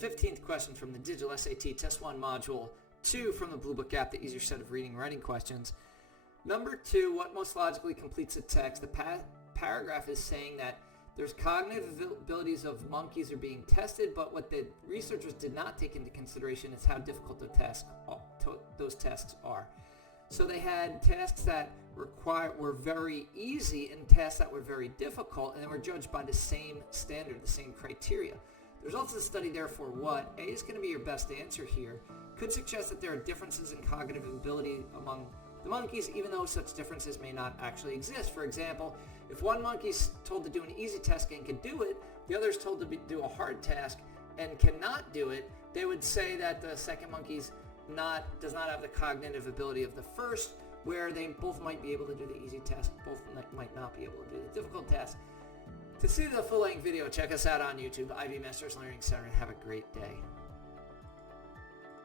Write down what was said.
15th question from the Digital SAT Test 1 Module 2 from the Blue Book app, the easier set of reading and writing questions. Number 2, what most logically completes a text? The paragraph is saying that there's cognitive abilities of monkeys are being tested, but what the researchers did not take into consideration is how difficult those tests are. So they had tasks that were very easy and tasks that were very difficult, and they were judged by the same standard, the same criteria. The results of the study, therefore, what? A is going to be your best answer here. Could suggest that there are differences in cognitive ability among the monkeys, even though such differences may not actually exist. For example, if one monkey's told to do an easy task and can do it, the other is told to do a hard task and cannot do it, they would say that the second monkey's does not have the cognitive ability of the first, where they both might be able to do the easy task, both might not be able to do the difficult task. To see the full-length video, check us out on YouTube, IB Masters Learning Center, and have a great day.